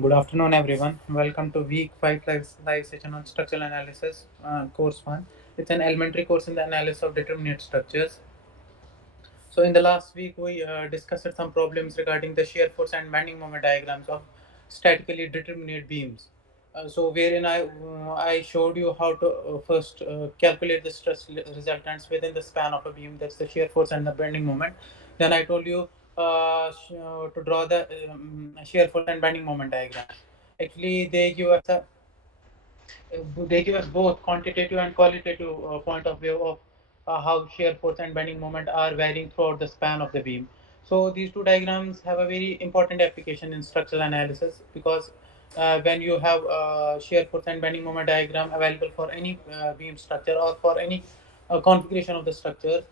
Good afternoon, everyone. Welcome to week 5 live session on structural analysis, course 1. It's an elementary course in the analysis of determinate structures. So, in the last week, we discussed some problems regarding the shear force and bending moment diagrams of statically determinate beams. Wherein I showed you how to first calculate the stress resultants within the span of a beam, that's the shear force and the bending moment. Then I told you to draw the shear force and bending moment diagram. Actually, they give us both quantitative and qualitative point of view of how shear force and bending moment are varying throughout the span of the beam. So these two diagrams have a very important application in structural analysis because when you have shear force and bending moment diagram available for any beam structure or for any configuration of the structure,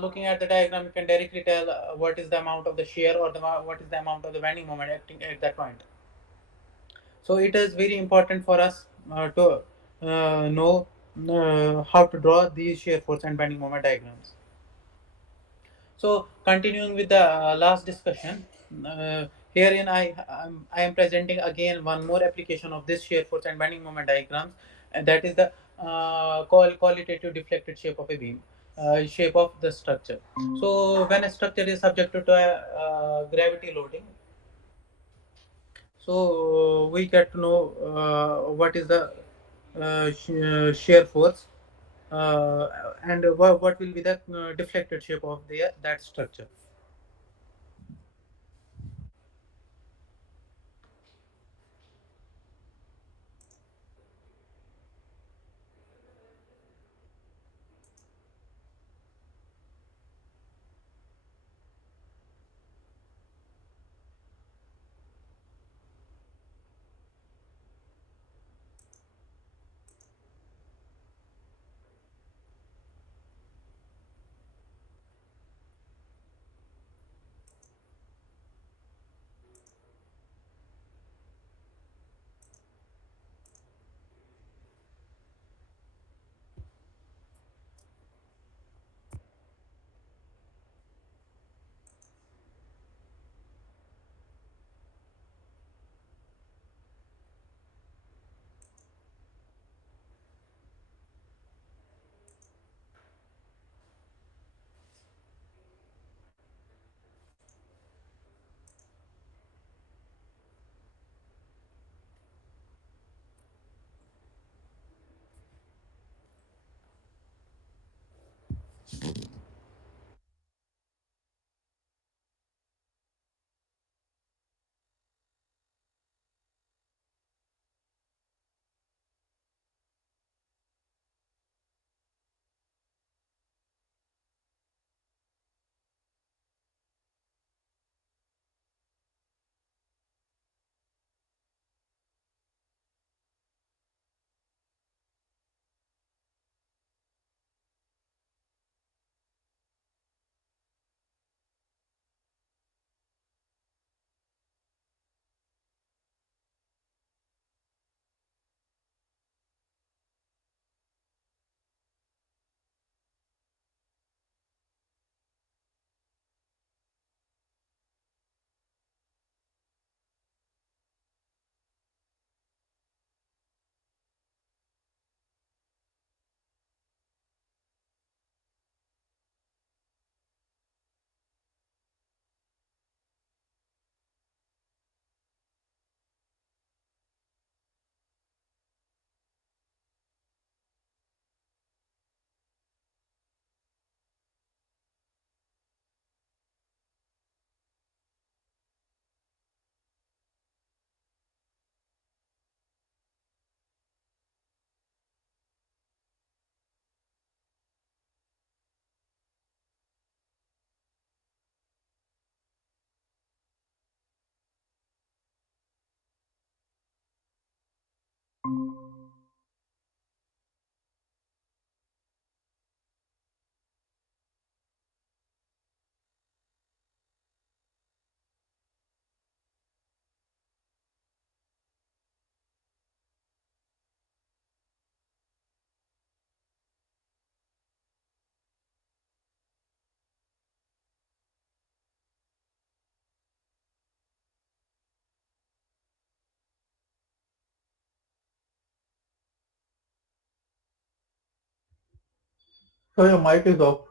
looking at the diagram, you can directly tell what is the amount of the shear or what is the amount of the bending moment acting at that point. So it is very important for us to know how to draw these shear force and bending moment diagrams. So continuing with the last discussion, herein I am presenting again one more application of this shear force and bending moment diagrams, and that is the qualitative deflected shape of a beam, shape of the structure. So when a structure is subjected to a gravity loading, so we get to know what is the shear force and what will be the deflected shape of that structure. So your mic is off.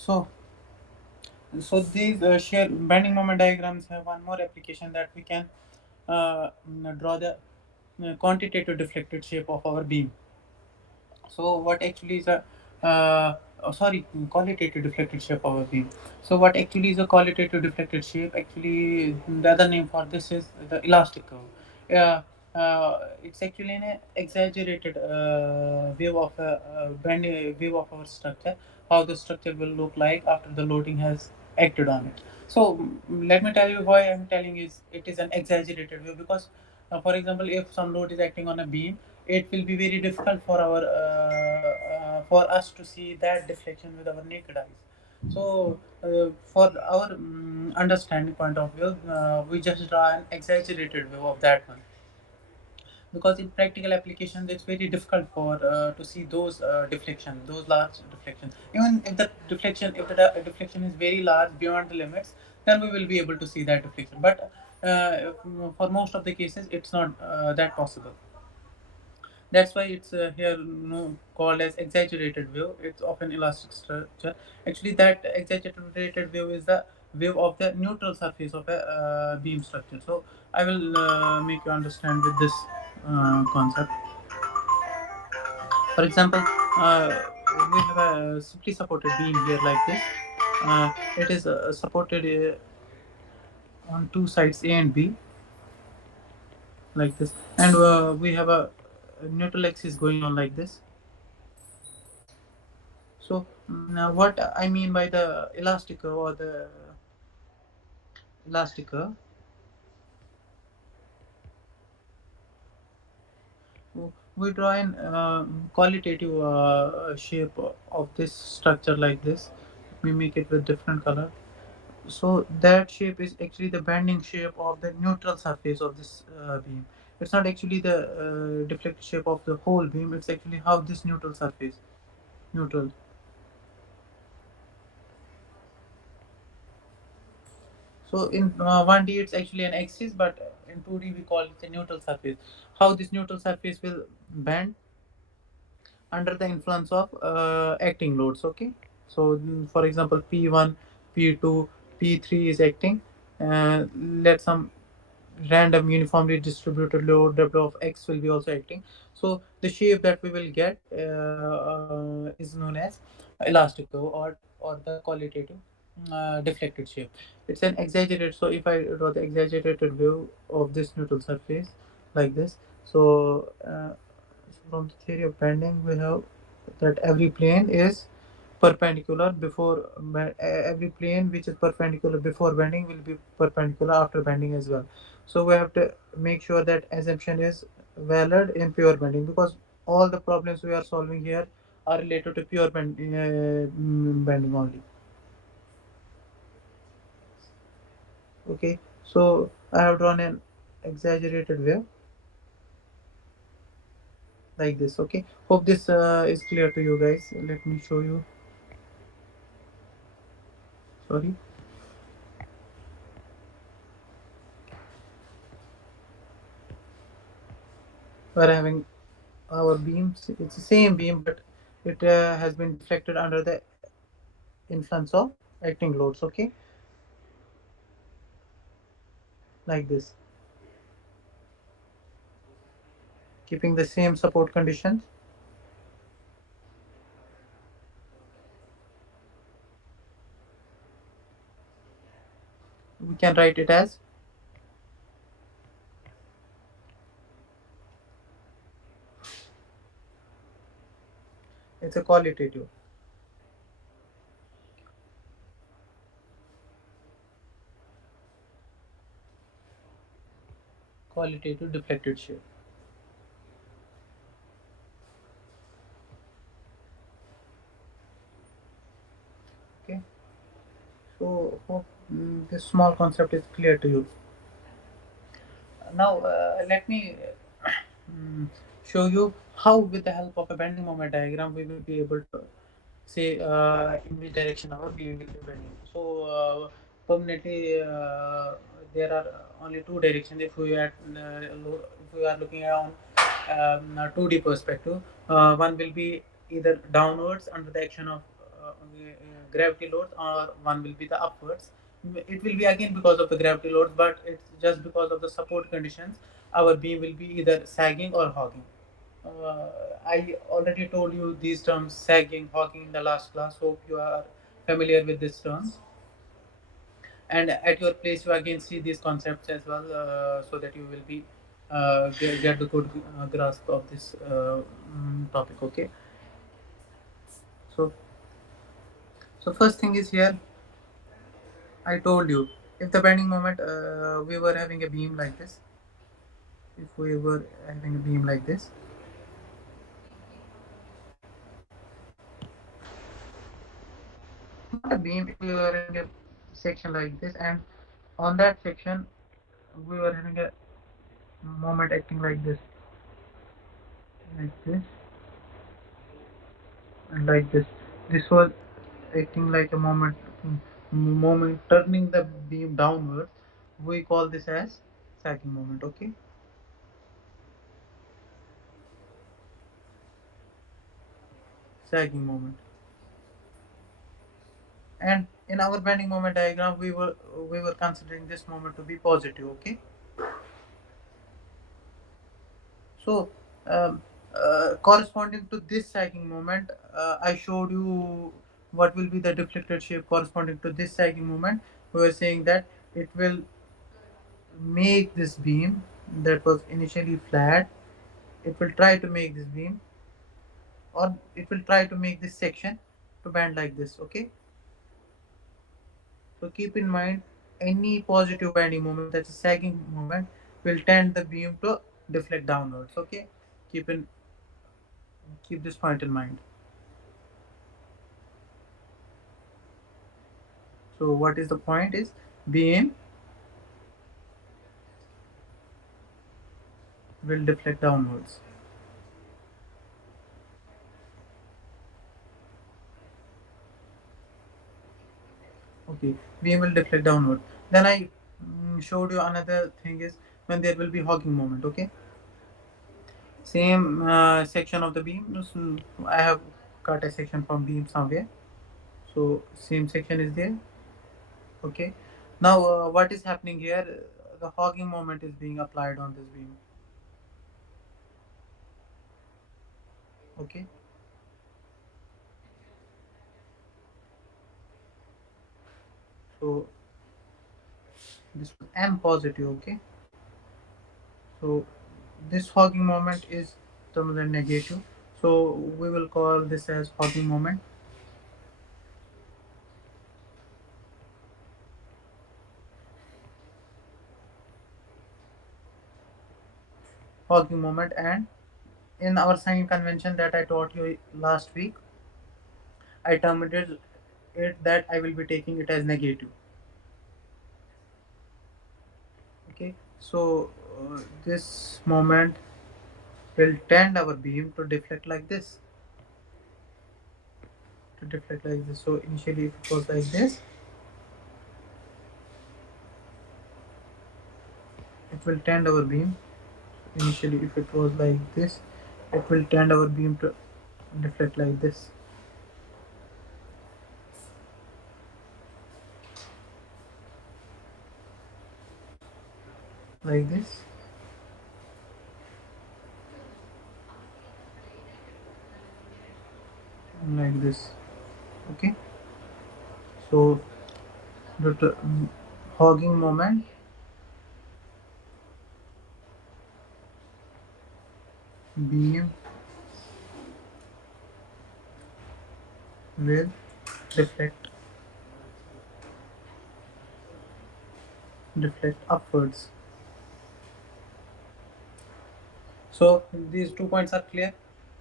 So, these shear bending moment diagrams have one more application, that we can draw the quantitative deflected shape of our beam. So what actually is a qualitative deflected shape of a beam. So what actually is a qualitative deflected shape? Actually, the other name for this is the elastic curve. It's actually an exaggerated view of a view of our structure, how the structure will look like after the loading has acted on it. So let me tell you why I'm telling is it is an exaggerated view, because for example, if some load is acting on a beam, it will be very difficult for our for us to see that deflection with our naked eyes. So for our understanding point of view, we just draw an exaggerated view of that one, because in practical applications it's very difficult for to see those deflection, those large deflections. Even if the deflection, if the deflection is very large beyond the limits, then we will be able to see that deflection. But for most of the cases it's not that possible. That's why it's here called as exaggerated view. It's of an elastic structure. Actually, that exaggerated view is the view of the neutral surface of a beam structure. So I will make you understand with this concept. For example, we have a simply supported beam here like this. It is supported on two sides A and B like this, and we have a neutral axis going on like this. So now what I mean by the elastic curve or the elastic curve, we draw an qualitative shape of this structure like this. We make it with different color. So that shape is actually the bending shape of the neutral surface of this beam. It's not actually the deflected shape of the whole beam. It's actually how this neutral surface, neutral. So in 1D it's actually an axis, but in 2D we call it a neutral surface. How this neutral surface will bend under the influence of acting loads. Okay, so for example P1, P2, P3 is acting. Let some random uniformly distributed load W of X will be also acting. So the shape that we will get is known as elastic curve, or the qualitative deflected shape. It's an exaggerated. So if I draw the exaggerated view of this neutral surface like this, so from the theory of bending we have that every plane is perpendicular before every plane which is perpendicular before bending will be perpendicular after bending as well. So we have to make sure that assumption is valid in pure bending, because all the problems we are solving here are related to pure bending only. Okay, so I have drawn an exaggerated wave like this. Okay, hope this is clear to you guys. Let me show you. Sorry, we're having our beams. It's the same beam, but it has been deflected under the influence of acting loads. Okay, like this, keeping the same support conditions. We can write it as It's a qualitative deflected shear. Okay, so hope this small concept is clear to you. Now let me mm, show you how, with the help of a bending moment diagram, we will be able to say in which direction our beam will be bending. So permanently there are only two directions if we are looking at on 2D perspective. One will be either downwards under the action of gravity loads, or one will be the upwards. It will be again because of the gravity loads, but it's just because of the support conditions. Our beam will be either sagging or hogging. uh, I already told you these terms, sagging, hogging, in the last class. Hope you are familiar with these terms. And at your place, you again see these concepts as well, so that you will be get the good grasp of this topic. Okay. So, so first thing is here. I told you, if the bending moment, we were having a beam like this. If we were having a beam like this, not a beam. If we were having a section like this, and on that section we were having a moment acting like this, and like this. This was acting like a moment turning the beam downwards. We call this as sagging moment. Okay, sagging moment. And in our bending moment diagram, we were considering this moment to be positive. Okay, so um, corresponding to this sagging moment, I showed you what will be the deflected shape corresponding to this sagging moment. We were saying that it will make this beam that was initially flat, it will try to make this beam, or it will try to make this section to bend like this. Okay, so keep in mind, any positive bending moment, that's a sagging moment, will tend the beam to deflect downwards. Okay, keep in keep this point in mind. So what is the point is, beam will deflect downwards. Okay, beam will deflect downward. Then I showed you another thing is when there will be hogging moment. Okay, same section of the beam. So I have cut a section from beam somewhere. So same section is there. Okay, now what is happening here? The hogging moment is being applied on this beam. Okay, so this was M positive. Okay, so this hogging moment is termed as negative. So we will call this as hogging moment. Hogging moment. And in our sign convention that I taught you last week, I terminated it that I will be taking it as negative. Okay, so this moment will tend our beam to deflect like this. So initially, if it was like this, it will tend our beam. Initially, if it was like this, it will tend our beam to deflect like this, like this, and like this. Okay, so the hogging moment beam will deflect upwards. So these 2 points are clear.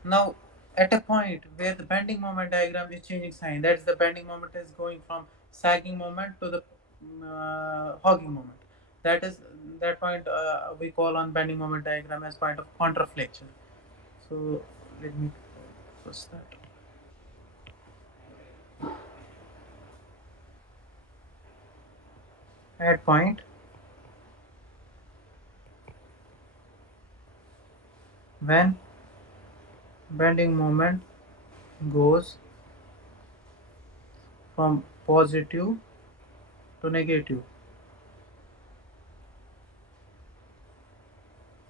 Now, at a point where the bending moment diagram is changing sign, that is the bending moment is going from sagging moment to the hogging moment. That is that point we call on bending moment diagram as point of contraflexion. So let me first that. At point when bending moment goes from positive to negative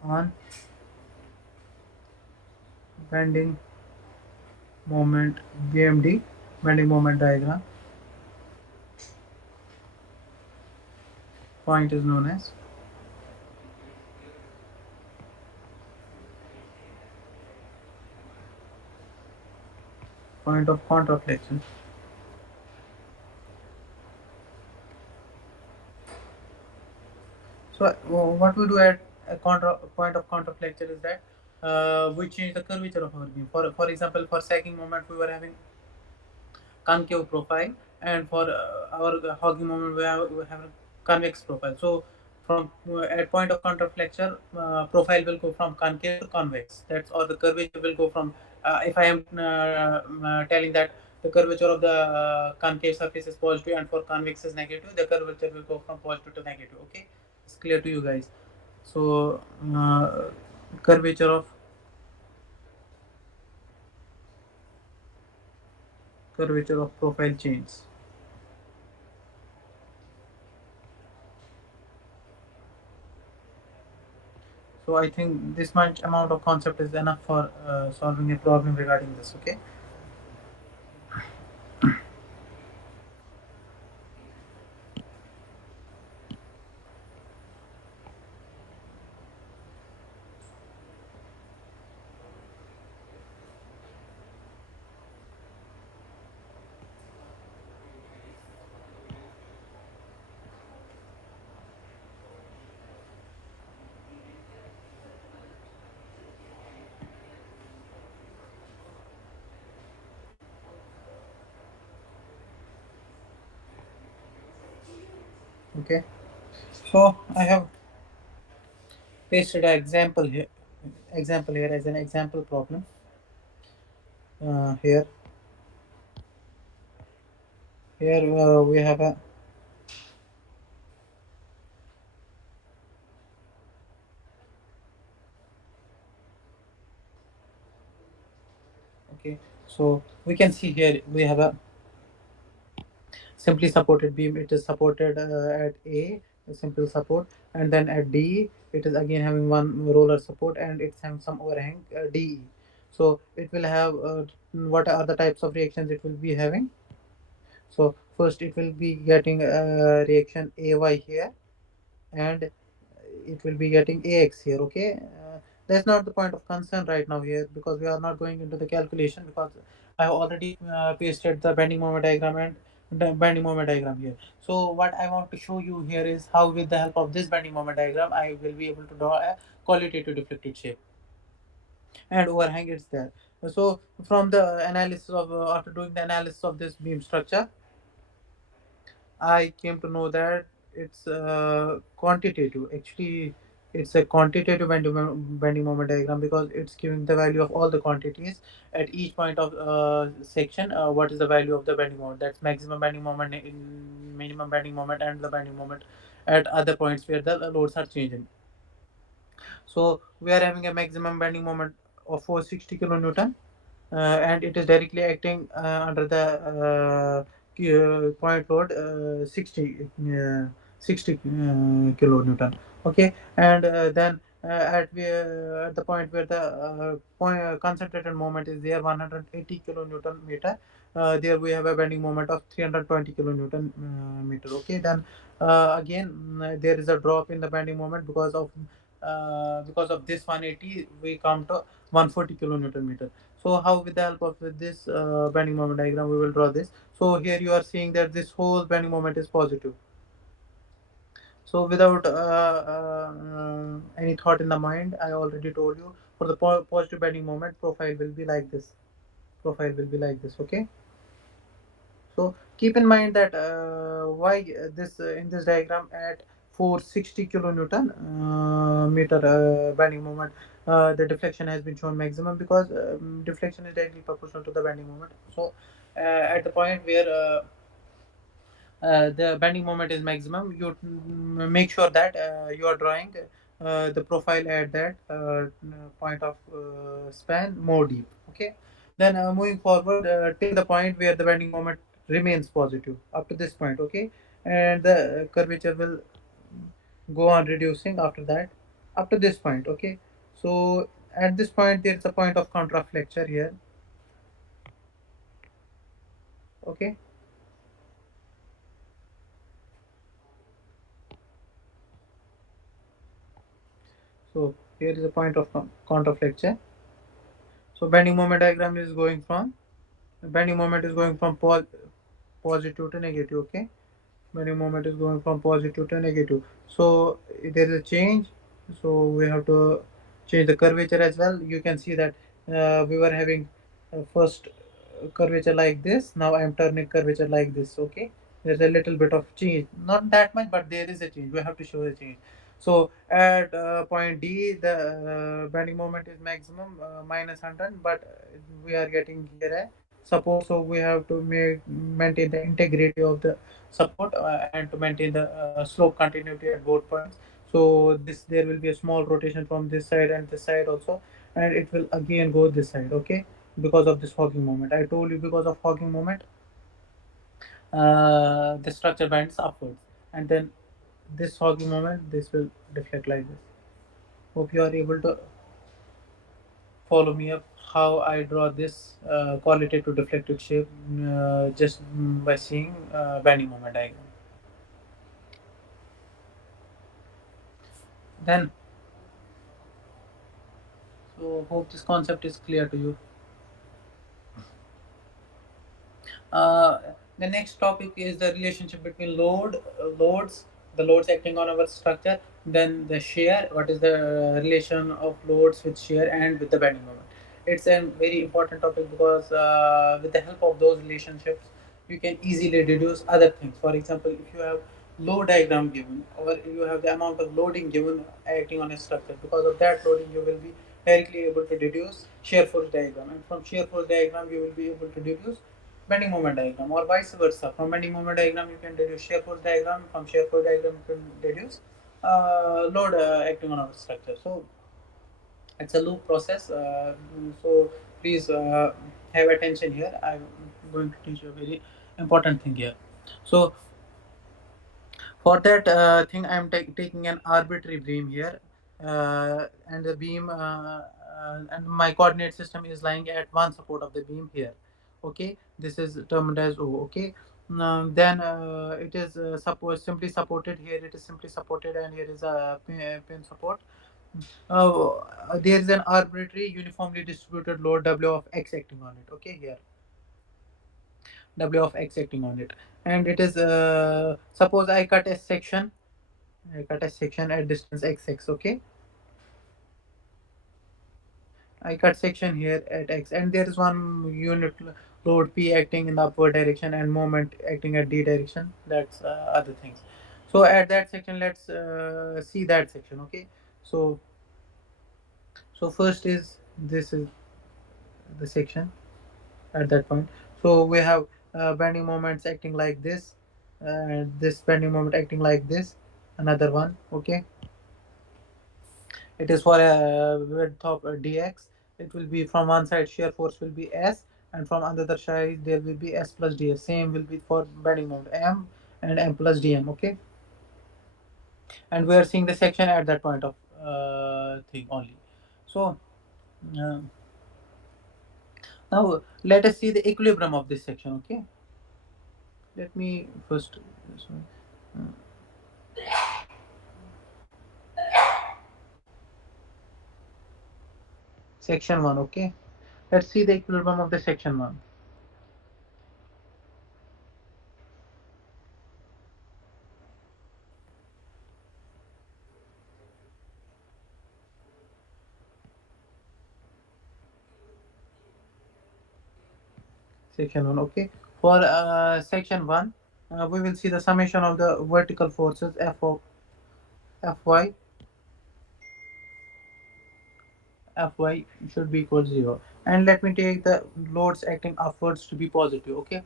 on bending moment BMD, bending moment diagram, point is known as point of contraflexion. So what we do at a point of contraflexion is that we change the curvature of our beam. For example, for sagging moment we were having concave profile, and for our hogging moment we have a convex profile. So from at point of contraflexion, profile will go from concave to convex. That's or the curvature will go from if I am telling that the curvature of the concave surface is positive and for convex is negative, the curvature will go from positive to negative. Okay, it's clear to you guys. So curvature of profile change. So I think this much amount of concept is enough for solving a problem regarding this. Okay. Okay. So I have pasted an example here as an example problem. Here we have a okay. So we can see here we have a simply supported beam. It is supported at a simple support, and then at D it is again having one roller support, and it's having some overhang DE. So it will have what are the types of reactions it will be having. So first it will be getting reaction AY here, and it will be getting AX here. Okay, that's not the point of concern right now here, because we are not going into the calculation, because I have already pasted the bending moment diagram and the bending moment diagram here. So what I want to show you here is how with the help of this bending moment diagram I will be able to draw a qualitative deflected shape, and overhang is there. So from the analysis of after doing the analysis of this beam structure, I came to know that it's quantitative. Actually, it's a quantitative bending moment diagram, because it's giving the value of all the quantities at each point of section. What is the value of the bending moment? That's maximum bending moment, minimum bending moment, and the bending moment at other points where the loads are changing. So we are having a maximum bending moment of 460 kilonewton, and it is directly acting under the point load 60 kilonewton. Okay, and then at the point where the point concentrated moment is there 180 kilonewton meter, there we have a bending moment of 320 kilonewton meter. Okay, then again there is a drop in the bending moment because of this 180 we come to 140 kilonewton meter. So how, with the help of this bending moment diagram, we will draw this. So here you are seeing that this whole bending moment is positive. So without any thought in the mind, I already told you, for the positive bending moment, profile will be like this. Profile will be like this. Okay. So keep in mind that why this in this diagram at 460 kilonewton meter bending moment, the deflection has been shown maximum, because deflection is directly proportional to the bending moment. So at the point where the bending moment is maximum, you make sure that you are drawing the profile at that point of span more deep. Okay. Then moving forward till the point where the bending moment remains positive up to this point. Okay. And the curvature will go on reducing after that up to this point. Okay. So at this point there is a point of contraflexure here. Okay. So here is a point of contraflexure. So bending moment diagram is going from, bending moment is going from positive to negative. Okay. Bending moment is going from positive to negative. So there is a change. So we have to change the curvature as well. You can see that we were having first curvature like this. Now I am turning curvature like this. Okay. There's a little bit of change, not that much, but there is a change. We have to show the change. So at point D, the bending moment is maximum -100, but we are getting here a support. So we have to maintain the integrity of the support and to maintain the slope continuity at both points. So this, there will be a small rotation from this side and this side also, and it will again go this side. Okay. Because of this hogging moment, I told you, because of hogging moment the structure bends upwards, and then this hogging moment, this will deflect like this. Hope you are able to follow me up how I draw this qualitative deflective shape just by seeing bending moment diagram. Then, so hope this concept is clear to you. Uh, the next topic is the relationship between loads, the loads acting on our structure, then the shear. What is the relation of loads with shear and with the bending moment? It's a very important topic, because with the help of those relationships, you can easily deduce other things. For example, if you have load diagram given, or you have the amount of loading given acting on a structure, because of that loading, you will be directly able to deduce shear force diagram, and from shear force diagram, you will be able to deduce bending moment diagram, or vice versa. From bending moment diagram, you can deduce shear force diagram. From shear force diagram, you can deduce load acting on our structure. So it's a loop process. So please have attention here. I'm going to teach you a very important thing here. So for that thing, I'm taking an arbitrary beam here, and the beam and my coordinate system is lying at one support of the beam here. Okay, this is termed as O. Okay, then it is simply supported here. It is simply supported, and here is a pin support. There is an arbitrary uniformly distributed load W of X acting on it. Okay, here W of X acting on it, and it is suppose I cut a section at distance xx. Okay, I cut section here at x, and there is one unit load p acting in the upward direction and moment acting at d direction. That's other things. So at that section, let's see that section. Okay, so first is, this is the section at that point. So we have bending moments acting like this, and this bending moment acting like this, another one. Okay, it is for a width of dx. It will be from one side, shear force will be s, and from another side there will be s plus ds. Same will be for bending moment, m and m plus dm. Okay, and we are seeing the section at that point of thing only. So uh, now let us see the equilibrium of this section. Okay, let me first, uh, section 1. Okay, Let's see the equilibrium of the section 1. Section 1, okay. For section 1, we will see the summation of the vertical forces F of Fy Fy should be equal to 0. And let me take the loads acting upwards to be positive, okay.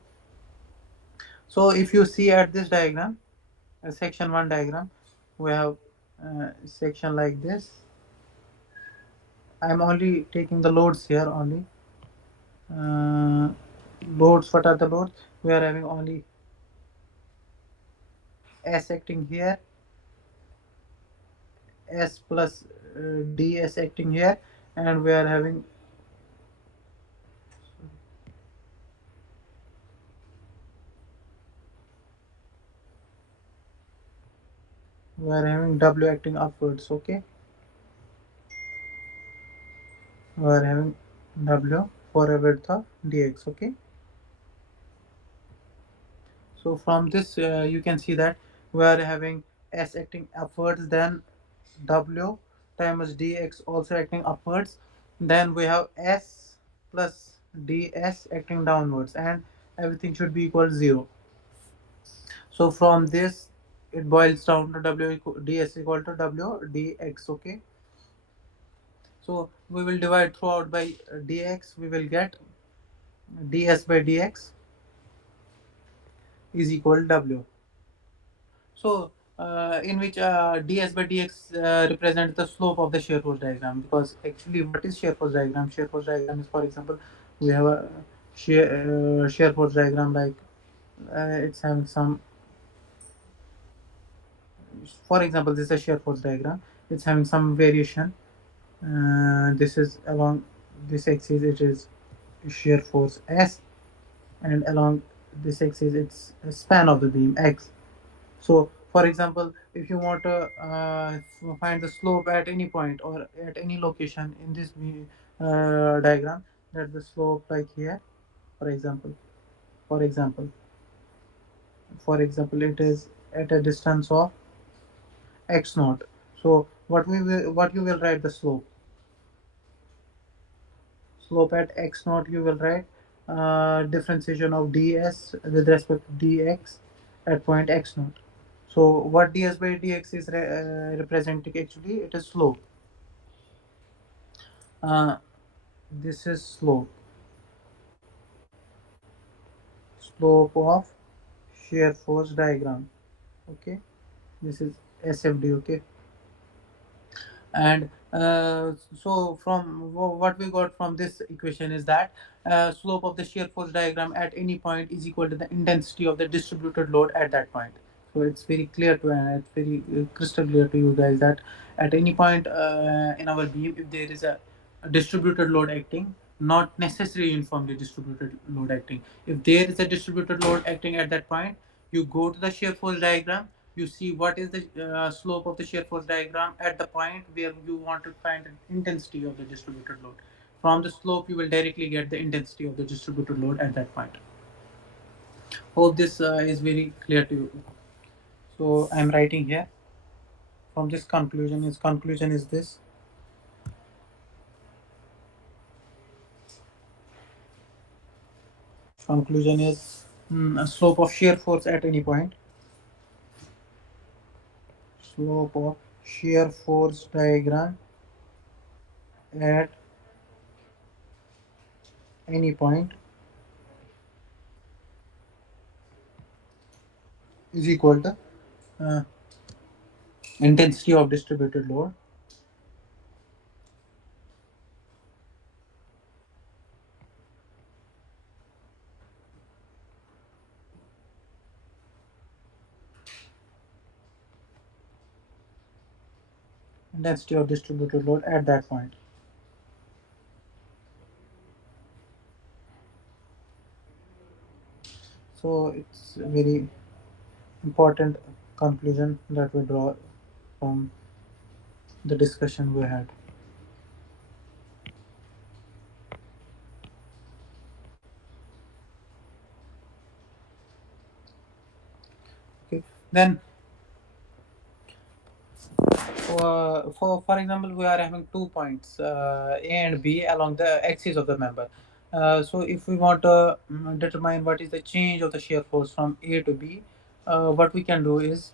So if you see at this diagram, section 1 diagram, we have section like this. I'm only taking the loads here only. uh, Loads, what are the loads? We are having only S acting here, S plus ds acting here, and we are having W acting upwards, okay. We are having W for a width of dx, okay. So from this you can see that we are having S acting upwards, then W times dx also acting upwards, then we have S plus ds acting downwards, and everything should be equal to 0. So from this it boils down to ds equal to W dx, okay. So we will divide throughout by dx, we will get ds by dx is equal to W. So, in which ds by dx represents the slope of the shear force diagram. Because actually, what is shear force diagram? Shear force diagram is, for example, we have a shear force diagram like it's having some. For example, this is a shear force diagram. It's having some variation. This is along this axis. It is shear force S, and along this axis, it's a span of the beam X. So, for example, if you want to find the slope at any point or at any location in this diagram, that the slope like here, for example, for example, it is at a distance of x naught. So, what you will write the slope at x naught, you will write differentiation of ds with respect to dx at point x naught. So what ds by dx is representing, actually it is slope. uh, this is slope of shear force diagram, okay. This is sfd, okay. And so from what we got from this equation is that slope of the shear force diagram at any point is equal to the intensity of the distributed load at that point. So it's very clear to, and it's very crystal clear to you guys that at any point in our beam, if there is a distributed load acting, not necessarily uniformly distributed load acting, if there is a distributed load acting at that point, you go to the shear force diagram, you see what is the slope of the shear force diagram at the point where you want to find the intensity of the distributed load. From the slope, you will directly get the intensity of the distributed load at that point. Hope this is very clear to you. So I'm writing here. From this conclusion is this. Conclusion is a slope of shear force at any point. Slope of shear force diagram at any point is equal to uh, intensity of distributed load at that point. So it's a very important conclusion that we draw from the discussion we had. Okay. Then for example, we are having 2 points A and B along the axis of the member. So if we want to determine what is the change of the shear force from A to B, what we can do is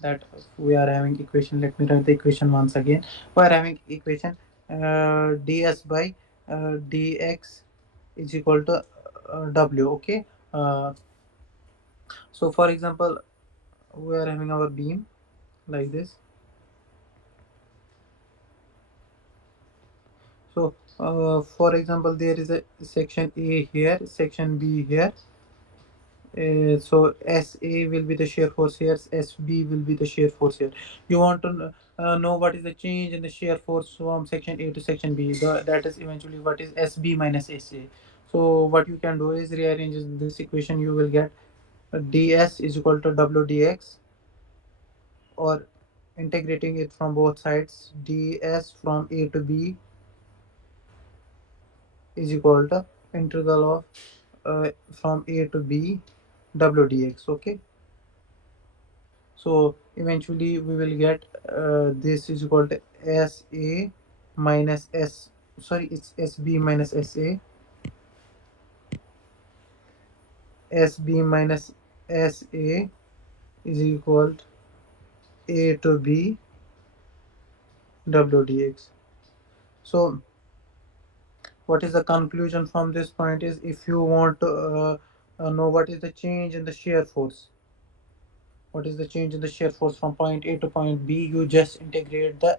that we are having equation. Let me write the equation once again. We are having equation ds by dx is equal to w. Okay. So for example, we are having our beam like this. So, for example, there is a section A here, section B here. So SA will be the shear force here, SB will be the shear force here. You want to know what is the change in the shear force from section A to section B. That is eventually what is SB minus SA. So what you can do is rearrange this equation. You will get ds is equal to W dx, or integrating it from both sides, ds from A to B is equal to integral of from A to B w dx. Okay, so eventually we will get this is equal to SA minus S, sorry, it's SB minus SB minus SA is equal to A to B w dx. So what is the conclusion from this point is, if you want to know what is the change in the shear force, what is the change in the shear force from point A to point B, you just integrate the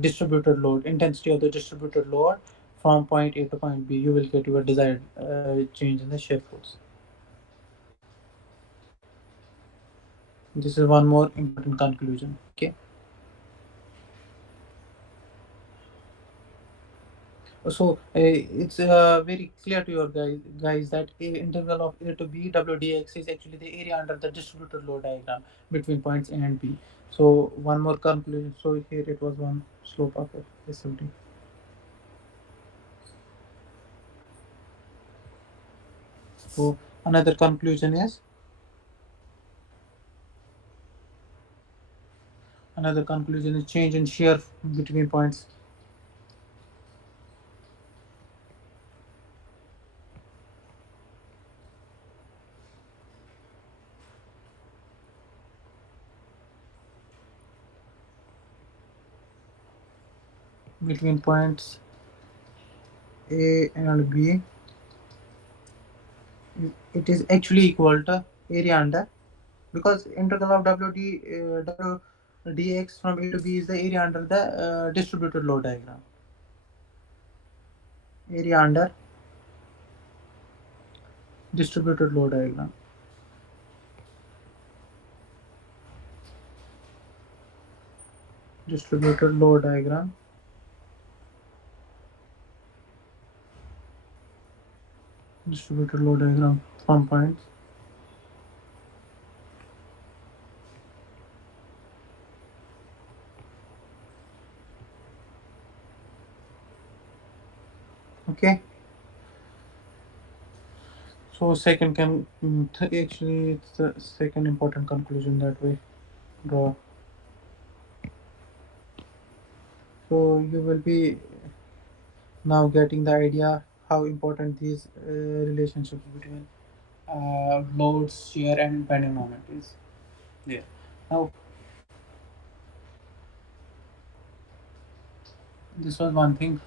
distributed load, intensity of the distributed load from point A to point B. You will get your desired change in the shear force. This is one more important conclusion. Okay. So it's very clear to your guys that a integral of A to B w dx is actually the area under the distributed load diagram between points A and B. So one more conclusion. So here it was one slope of SFD. So another conclusion is change in shear between points between points A and B. It is actually equal to area under, because integral of w dx from A to B is the area under the distributed load diagram. Area under distributed load diagram. Distributed load diagram. Distributed load diagram from points. Okay. So second can actually it's the second important conclusion that we draw. So you will be now getting the idea how important these relationships between loads, shear, and bending moment is. Yeah. Now this was one thing.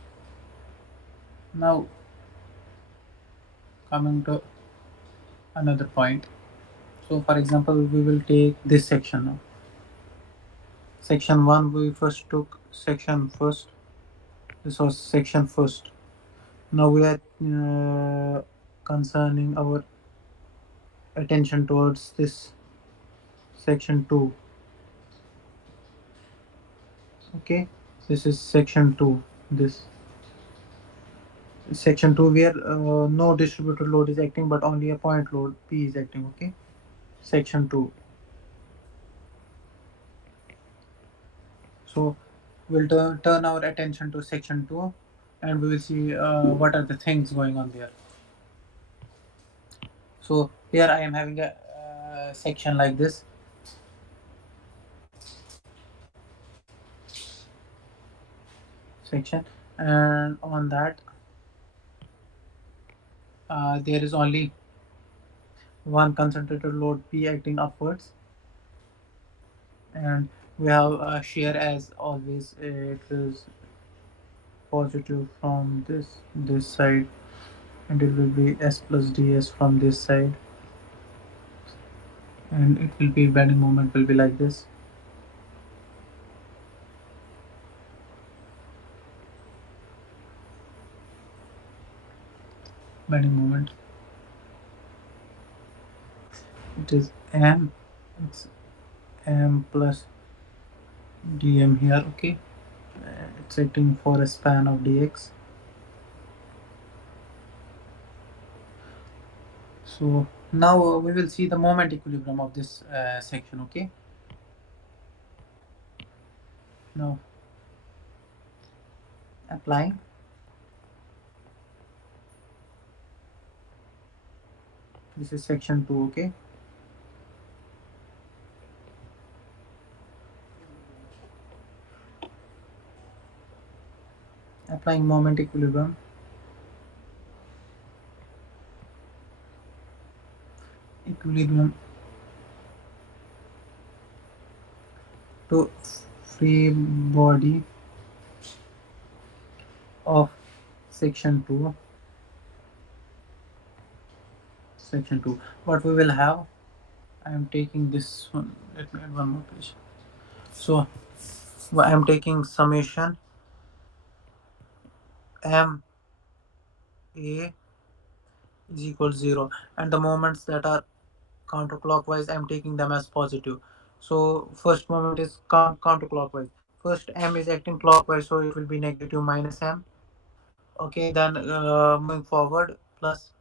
Now coming to another point. So for example, we will take this section now. Section 1, we first took section first. This was section first. Now we are concerning our attention towards this section 2. Okay, this is section 2. This section 2 where no distributed load is acting but only a point load P is acting. Okay, section 2. So we'll turn our attention to section 2 and we will see what are the things going on there. So here I am having a section like this. Section, and on that there is only one concentrated load P acting upwards, and we have shear as always. It is positive from this side, and it will be S plus ds from this side, and it will be bending moment will be like this. Bending moment, it is m, it's m plus dm here. Okay, it's acting for a span of dx. So now we will see the moment equilibrium of this section. Okay, now applying. This is section 2. Okay, applying moment equilibrium to free body of section 2. Section 2, what we will have, I am taking this one, let me add one more page. So I am taking summation m a is equal to 0, and the moments that are counterclockwise I am taking them as positive. So first moment is counterclockwise. First m is acting clockwise, so it will be negative minus m. Okay, then moving forward, plus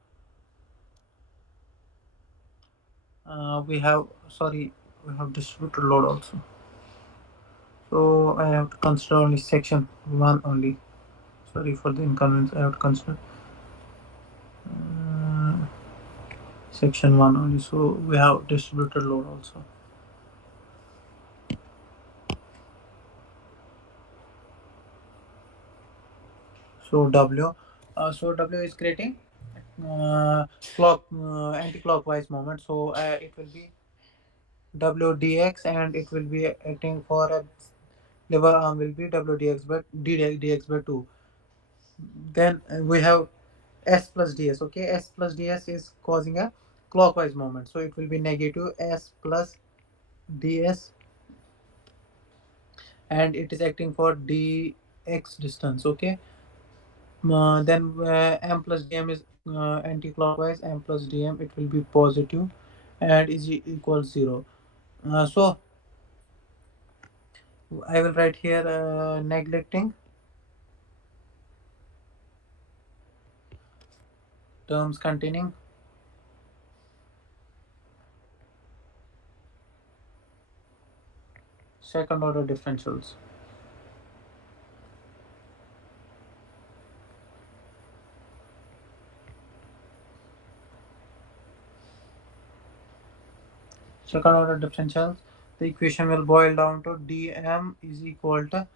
we have, sorry, we have distributed load also, so I have to consider only section 1 only. Sorry for the inconvenience, I have to consider uh, section 1 only. So we have distributed load also. So W is creating anti-clockwise moment. So it will be W dx, and it will be acting for a lever arm will be W dx by dx by 2. Then we have S plus ds. Okay, S plus ds is causing a clockwise moment, so it will be negative S plus ds, and it is acting for dx distance. Okay, then m plus dm is anti-clockwise. M plus dm, it will be positive and is equals 0. So I will write here neglecting terms containing second order differentials. Second order differentials, the equation will boil down to dm is equal to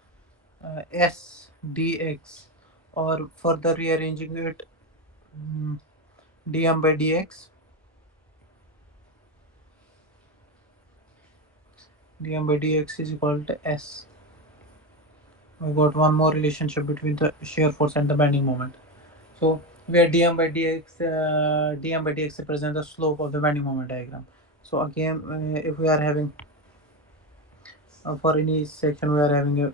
s dx, or further rearranging it, dm by dx, dm by dx is equal to s. We got one more relationship between the shear force and the bending moment. So where dm by dx represents the slope of the bending moment diagram. So again, if we are having for any section, we are having a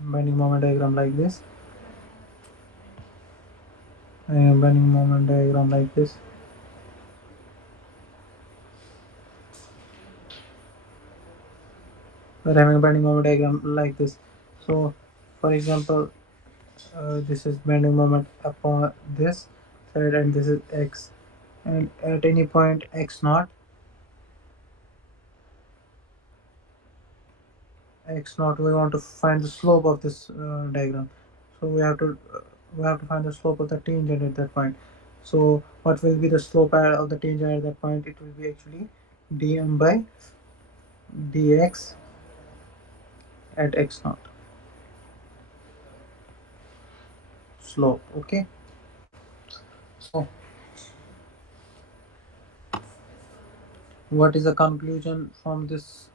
bending moment diagram like this, bending moment diagram like this. We're having a bending moment diagram like this. So for example, this is bending moment upon this side, and this is x, and at any point x naught, we want to find the slope of this diagram. So we have to find the slope of the tangent at that point. So what will be the slope of the tangent at that point? It will be actually dm by dx at x naught, slope. Okay. So what is the conclusion from this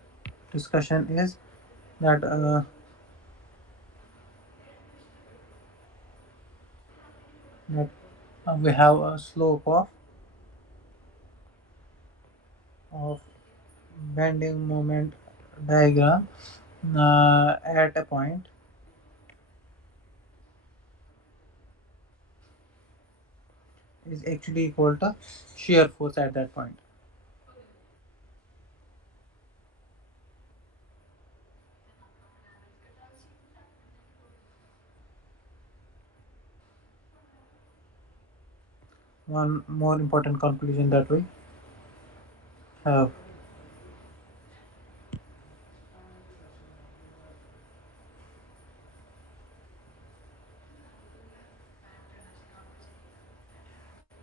discussion is that that we have a slope of bending moment diagram at a point is actually equal to shear force at that point. One more important conclusion that we have.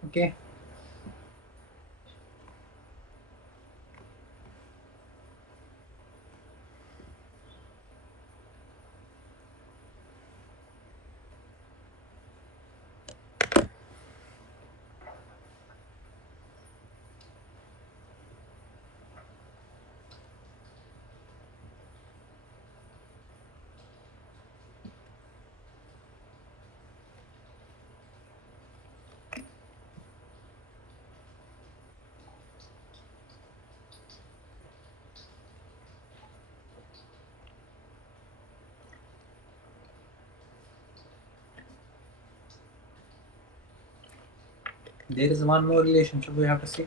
Okay. There is one more relationship we have to see.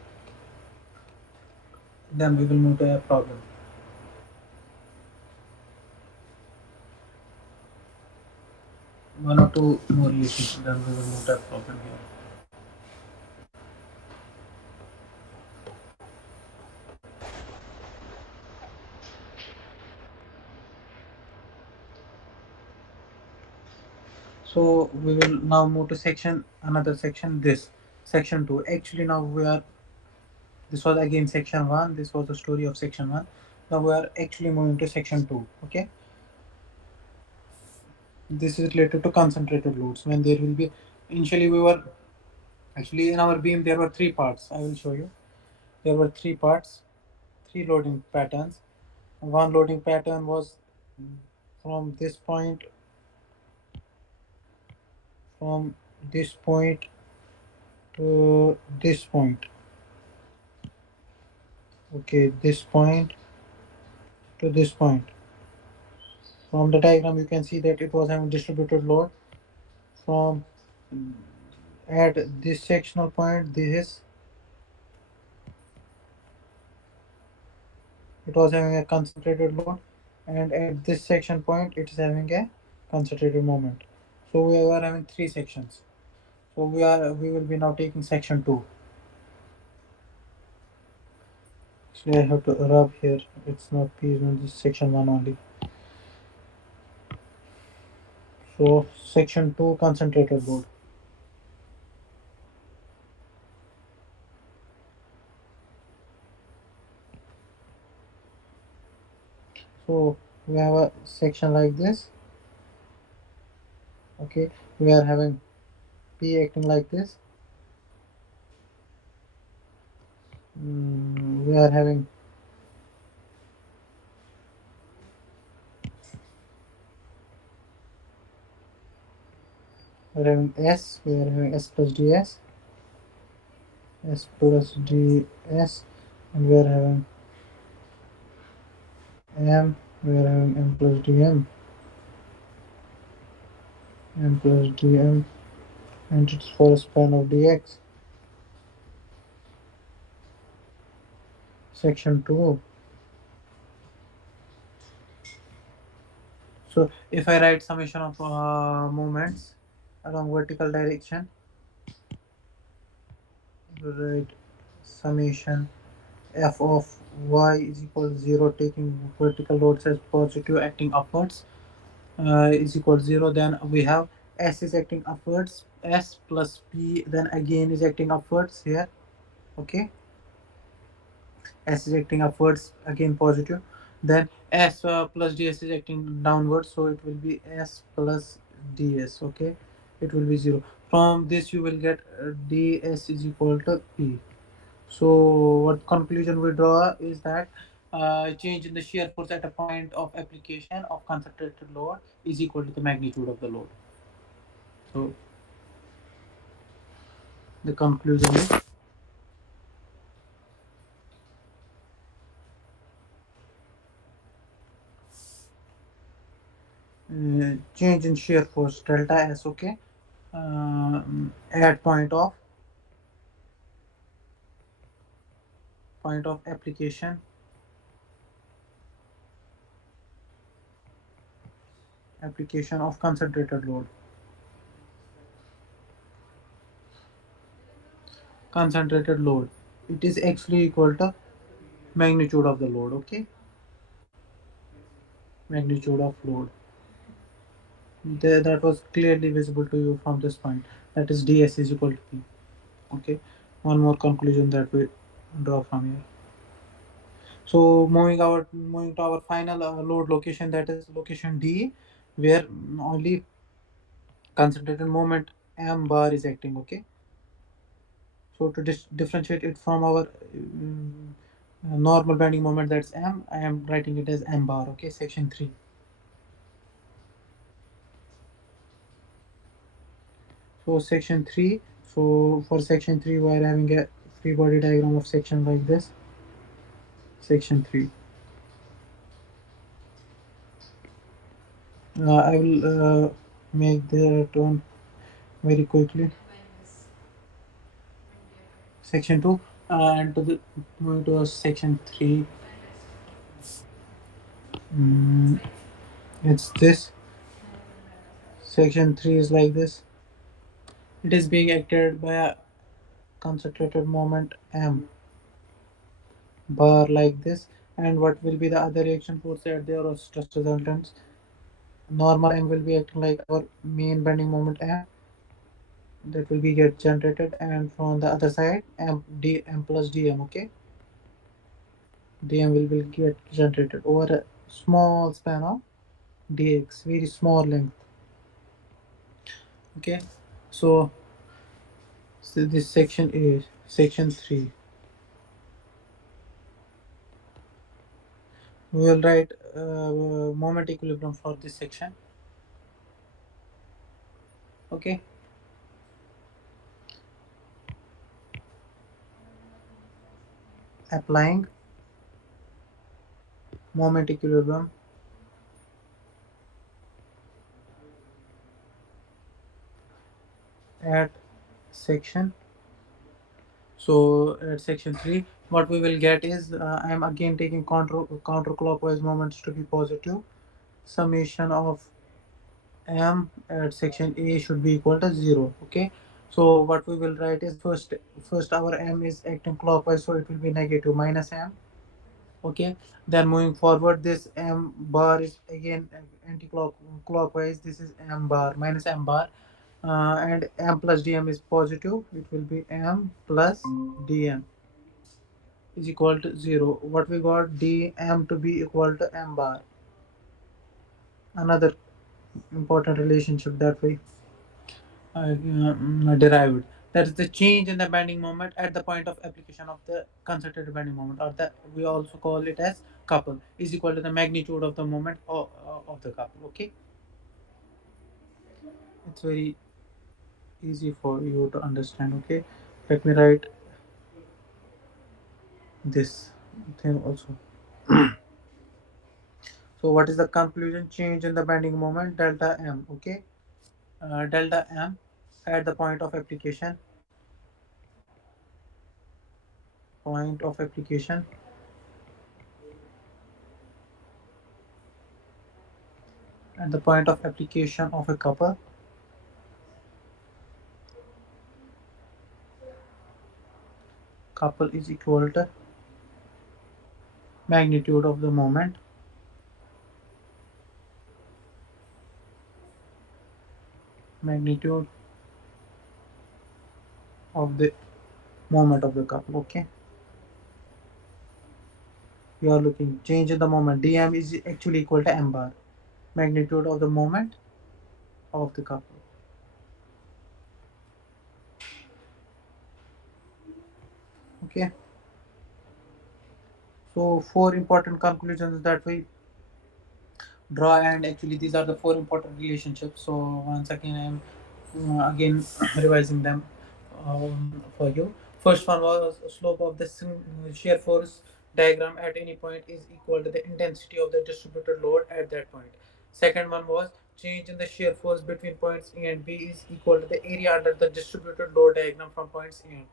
Then we will move to a problem. One or two more relationships. Then we will move to a problem here. So we will now move to section another section. This section 2. Actually, now we are. This was again section 1. This was the story of section 1. Now we are actually moving to section 2. Okay. This is related to concentrated loads. When there will be, initially we were actually in our beam there were three parts. I will show you. There were three parts, three loading patterns. One loading pattern was from this point, from this point to this point. Okay, this point to this point. From the diagram you can see that it was having distributed load from at this sectional point. This is, it was having a concentrated load, and at this section point it is having a concentrated moment. So we are having three sections. So we will be now taking section 2. Actually I have to rub here, it's not P, this section 1 only. So section 2, concentrated load. So we have a section like this. Okay, we are having P acting like this. We are having S, we are having S plus ds, S plus ds, and we are having M, we are having M plus dm, M plus dm, and it's for a span of dx. Section 2. So if I write summation of moments along vertical direction, write summation f of y is equal to 0, taking vertical loads as positive acting upwards, is equal to 0. Then we have s is acting upwards, S plus P then again is acting upwards here. Okay, S is acting upwards, again positive. Then S plus ds is acting downwards, so it will be S plus ds. Okay, it will be 0. From this you will get ds is equal to P. So what conclusion we draw is that change in the shear force at a point of application of concentrated load is equal to the magnitude of the load. So the conclusion is change in shear force delta S. Okay, at point of application of concentrated load, it is actually equal to magnitude of the load. Okay, magnitude of load. There, that was clearly visible to you from this point, that is ds is equal to P. Okay, one more conclusion that we draw from here. So moving to our final load location, that is location D, where only concentrated moment m bar is acting. Okay, so to differentiate it from our normal bending moment, that's m, I am writing it as m bar. Okay, section 3. So section 3, so for section 3 we are having a free body diagram of section like this. Section 3, I will make the tone very quickly. Section 2, and to the moving to section 3. mm, it's this. Section 3 is like this. It is being acted by a concentrated moment m bar like this. And what will be the other reaction force at there or stress resultants? Normal m will be acting like our main bending moment m, that will be get generated, and from the other side m plus dm. Okay, dm will be get generated over a small span of dx, very small length. Okay, so, this section is section 3. We will write moment equilibrium for this section. Okay, applying moment equilibrium at section. So at section 3, what we will get is I am again taking counterclockwise moments to be positive. Summation of m at section A should be equal to 0. Okay, so what we will write is first our m is acting clockwise, so it will be negative minus m. Okay, then moving forward, this m bar is again anti-clockwise. This is m bar minus m bar, and m plus dm is positive. It will be m plus dm is equal to 0. What we got, dm to be equal to m bar. Another important relationship that we derived. That is the change in the bending moment at the point of application of the concentrated bending moment, or the we also call it as couple, is equal to the magnitude of the moment of the couple. Okay, it's very easy for you to understand. Okay, let me write this thing also. So what is the conclusion? Change in the bending moment delta m. Okay, delta m at the point of application at the point of application of a couple is equal to magnitude of the moment magnitude of the moment of the couple. Okay, you are looking change in the moment. Dm is actually equal to m bar, magnitude of the moment of the couple. Okay, so four important conclusions that we draw, and actually these are the four important relationships. So once again I am again revising them for you. First one was slope of the shear force diagram at any point is equal to the intensity of the distributed load at that point. Second one was change in the shear force between points A and B is equal to the area under the distributed load diagram from points A and B.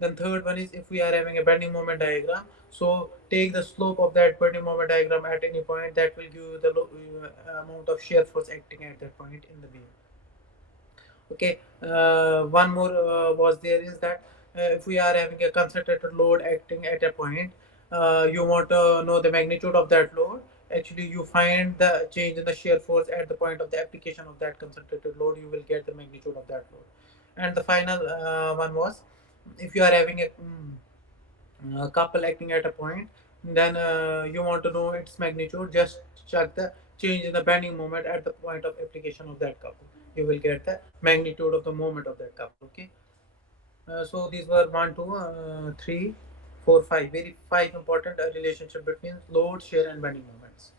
Then third one is if we are having a bending moment diagram, so take the slope of that bending moment diagram at any point, that will give you the amount of shear force acting at that point in the beam. Okay, one more was there is that if we are having a concentrated load acting at a point, you want to know the magnitude of that load. Actually, you find the change in the shear force at the point of the application of that concentrated load, you will get the magnitude of that load. And the final one was if you are having a couple acting at a point, then you want to know its magnitude, just check the change in the bending moment at the point of application of that couple. You will get the magnitude of the moment of that couple. Okay, so these were one, two, three, four, five. Very five important relationship between load, shear, and bending moments.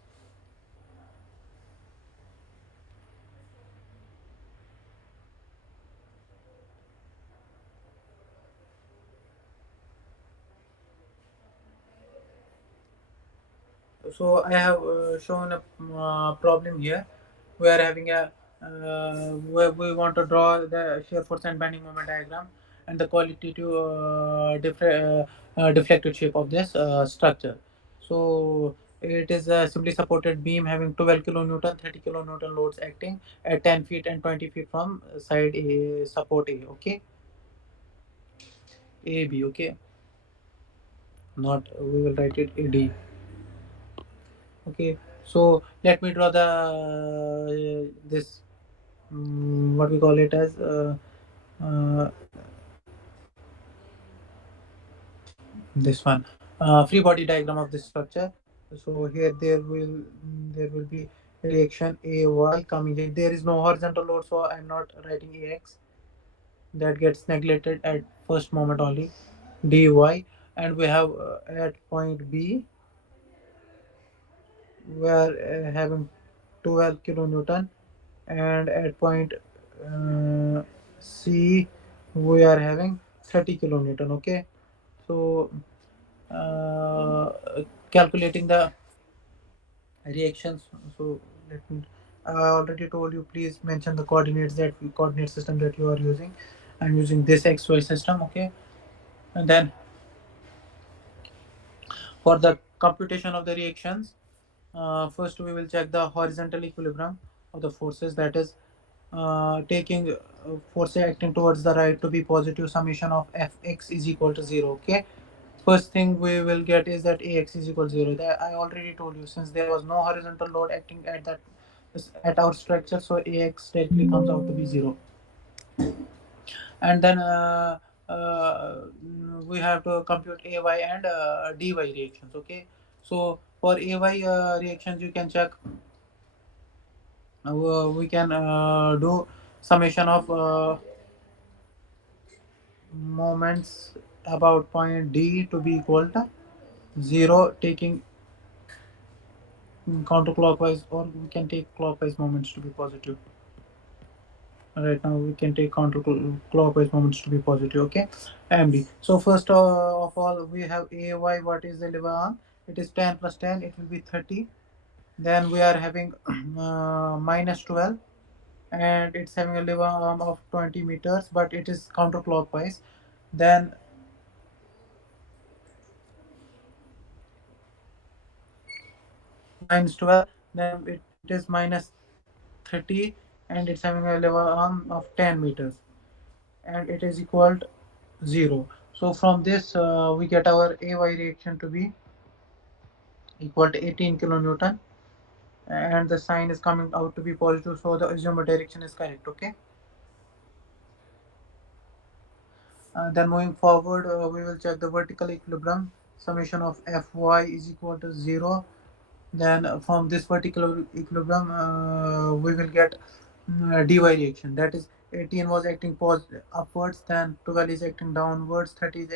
So I have shown a problem here. We are having a where we want to draw the shear force and bending moment diagram and the qualitative deflected shape of this structure. So it is a simply supported beam having 12 kilonewton, 30 kilonewton loads acting at 10 feet and 20 feet from side A, support A. Okay, A B. Okay, not we will write it A D. Okay, so let me draw the this what we call it as uh, this one free body diagram of this structure. So here there will be reaction AY coming here. There is no horizontal load, so I'm not writing AX. That gets neglected at first moment only. DY, and we have at point B we are having 12 kilonewton, and at point uh, C we are having 30 kilonewton. Okay, so uh, calculating the reactions. So let me, I already told you, please mention the coordinate system that you are using. I'm using this XY system. Okay, and then for the computation of the reactions, first we will check the horizontal equilibrium of the forces, that is taking forces acting towards the right to be positive, summation of fx is equal to 0. Okay, first thing we will get is that ax is equal to 0. That I already told you, since there was no horizontal load acting at our structure, so ax directly comes out to be 0. And then uh, we have to compute ay and dy reactions. Okay, so for ay reactions you can check, we can do summation of moments about point D to be equal to 0, taking counterclockwise, or we can take clockwise moments to be positive. Right now we can take counterclockwise moments to be positive. Okay, MD. So first of all we have AY. What is the lever arm? It is 10 plus 10, it will be 30. Then we are having minus 12, and it's having a lever arm of 20 meters, but it is counterclockwise. Then minus 12, then it is minus 30, and it's having a lever arm of 10 meters, and it is equal to 0. So from this we get our AY reaction to be equal to 18 kilonewton, and the sign is coming out to be positive, so the assumed direction is correct. Okay, Then moving forward, we will check the vertical equilibrium. Summation of Fy is equal to 0. Then from this particular equilibrium, we will get dy reaction. That is, 18 was acting upwards, then 12 is acting downwards, 30 is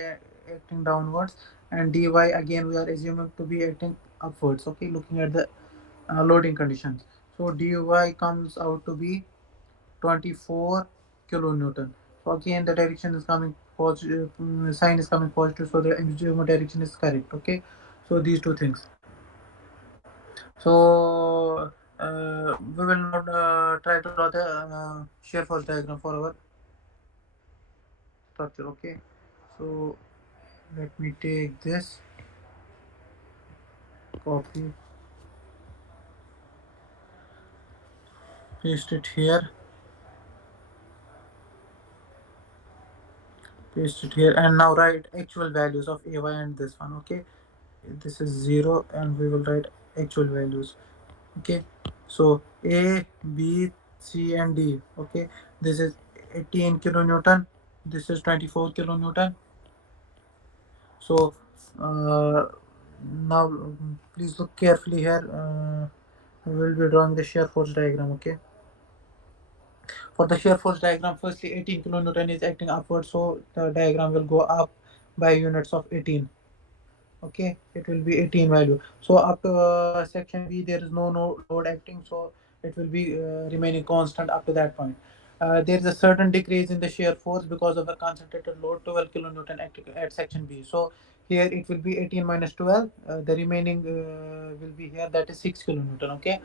acting downwards, and dy again we are assuming to be acting upwards. Okay, looking at the loading conditions. So dy comes out to be 24 kilonewton. So again the direction is coming positive, sign is coming positive, so the extreme direction is correct. Okay, so these two things. So we will not try to draw the shear force diagram for our structure. Okay, so let me take this, copy, paste it here, paste it here, and now write actual values of ay and this one. Okay, this is 0 and we will write actual values. Okay, so a, b, c and d. Okay, this is 18 kilonewton, this is 24 kilonewton. So now please look carefully here. We will be drawing the shear force diagram. Okay, for the shear force diagram, firstly 18 kilonewton is acting upward, so the diagram will go up by units of 18. Okay, it will be 18 value. So up to section b there is no load acting, so it will be remaining constant up to that point. There is a certain decrease in the shear force because of the concentrated load 12 kilonewton at section b. So here it will be 18 minus 12, the remaining will be here, that is 6 kilonewton. Okay,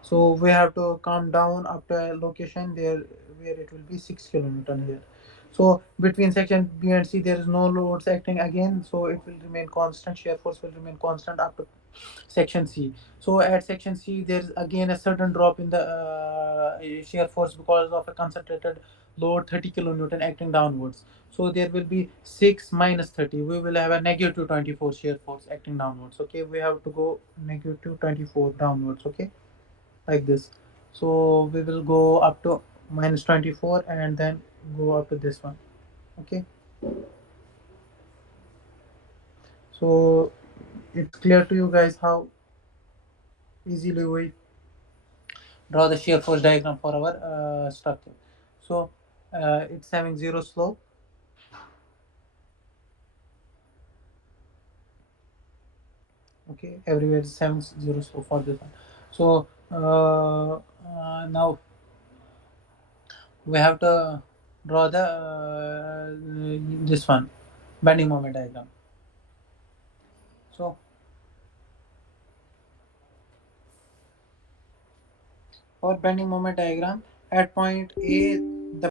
so we have to come down up to a location there where it will be 6 kilonewton here. So between section B and C there is no loads acting again, so it will remain constant. Shear force will remain constant up to section C. So at section C there is again a certain drop in the shear force because of a concentrated load 30 kilonewton acting downwards. So there will be 6 minus 30. We will have a negative 24 shear force acting downwards. Okay, we have to go negative 24 downwards. Okay, like this. So we will go up to minus 24 and then go up to this one. Okay, so it's clear to you guys how easily we draw the shear force diagram for our structure. So it's having zero slope. Okay, everywhere is having zero slope for this one. So now we have to draw the this one bending moment diagram. So for bending moment diagram, at point A the